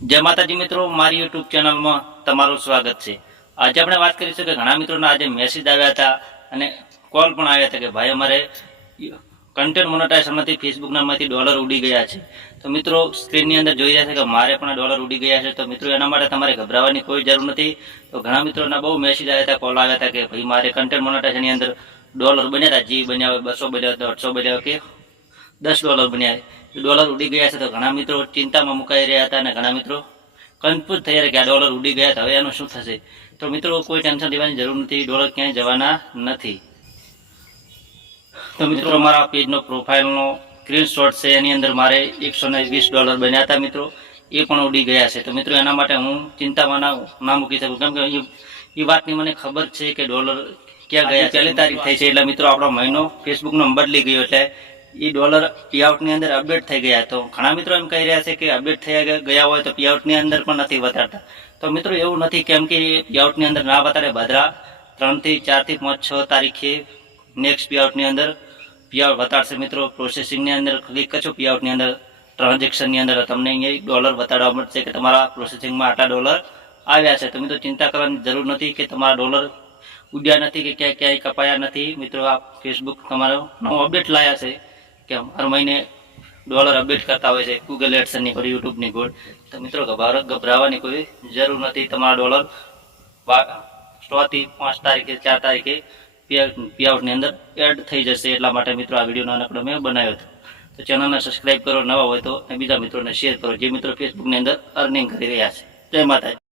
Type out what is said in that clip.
जय माताजी मित्रों, मारी यूट्यूब चैनल में तमारुं स्वागत है। आज આપણે વાત કરીશું કે ઘણા મિત્રોના આજે મેસેજ આવ્યા હતા અને કોલ પણ આવ્યા હતા કે ભાઈ અમારે કન્ટેન્ટ મોનેટાઇઝેશન માંથી ફેસબુક નામાંથી ડોલર ઉડી ગયા છે। તો મિત્રો સ્ક્રીનની અંદર જોઈ રહ્યા છે કે મારે પણ ડોલર ઉડી ગયા છે। તો મિત્રો એના માટે તમારે ગભરાવાની કોઈ જરૂર નથી। તો ઘણા મિત્રોના બહુ મેસેજ આવ્યા હતા, કોલ આવ્યા હતા કે ભાઈ મારે કન્ટેન્ટ મોનેટાઇઝેશન ની અંદર ડોલર બન્યા હતા, જી બન્યા, 200 બન્યા, 800 બન્યા કે $10 બન્યા, ડોલર ઉડી ગયા છે। તો ઘણા મિત્રો ચિંતામાં મુકાઈ રહ્યા હતા અને ઘણા મિત્રો કન્ફ્યુઝ થઈ રહ્યા કે આ ડોલર ઉડી ગયા તો હવે એનું શું થશે। તો મિત્રો કોઈ ટેન્શન લેવાની જરૂર નથી, ડોલર ક્યાંય જવાના નથી। તો મિત્રો અમારા પેજનો પ્રોફાઇલનો સ્ક્રીનશોટ છે, એની અંદર મારે $120 બન્યા હતા મિત્રો, એ પણ ઉડી ગયા છે। તો મિત્રો એના માટે હું ચિંતામાં ના મૂકી શકું, કેમ કે એ વાતની મને ખબર છે કે ડોલર ક્યાં ગયા। પહેલી તારીખ થઈ છે એટલે મિત્રો આપણો મહિનો ફેસબુકનો બદલી ગયો, એટલે એ ડોલર પેઆઉટની અંદર અપડેટ થઈ ગયા। તો ઘણા મિત્રો એમ કહી રહ્યા છે કે અપડેટ થઈ ગયા હોય તો પેઆઉટની અંદર પણ નથી બતાડતા। તો મિત્રો એવું નથી, કેમ કે પેઆઉટની અંદર ના બતાડે, ભાદરા 3 થી 4 થી 5 6 તારીખે નેક્સ્ટ પેઆઉટની અંદર પેઆઉટ બતાડશે મિત્રો। પ્રોસેસિંગની અંદર ક્લિક કરશો, પેઆઉટની અંદર ટ્રાન્ઝેક્શનની અંદર તમને અહીંયા ડોલર બતાડવા મળશે કે તમારા પ્રોસેસિંગમાં આટલા ડોલર આવ્યા છે। તો મિત્રો ચિંતા કરવાની જરૂર નથી કે તમારા ડોલર ઉડ્યા નથી કે ક્યાંય કપાયા નથી। મિત્રો આ ફેસબુક તમારો નવો અપડેટ લાયા છે કે હર મહિને ડોલર અપડેટ કરતા હોય છે ગૂગલ એડસની પર યુટ્યુબની ગોળ। તો મિત્રો ગભરાવાની કોઈ જરૂર નથી। તમારા ડોલર 6 થી 5 તારીખે 4 તારીખે પેઆઉટની અંદર એડ થઈ જશે। એટલા માટે મિત્રો આ વિડીયો નાનકડો મેં બનાવ્યો હતો। તો ચેનલને સબસ્ક્રાઈબ કરો, નવા હોય તો બીજા મિત્રોને શેર કરો જે મિત્રો ફેસબુકની અંદર અર્નિંગ કરી રહ્યા છે। જય માતાજી।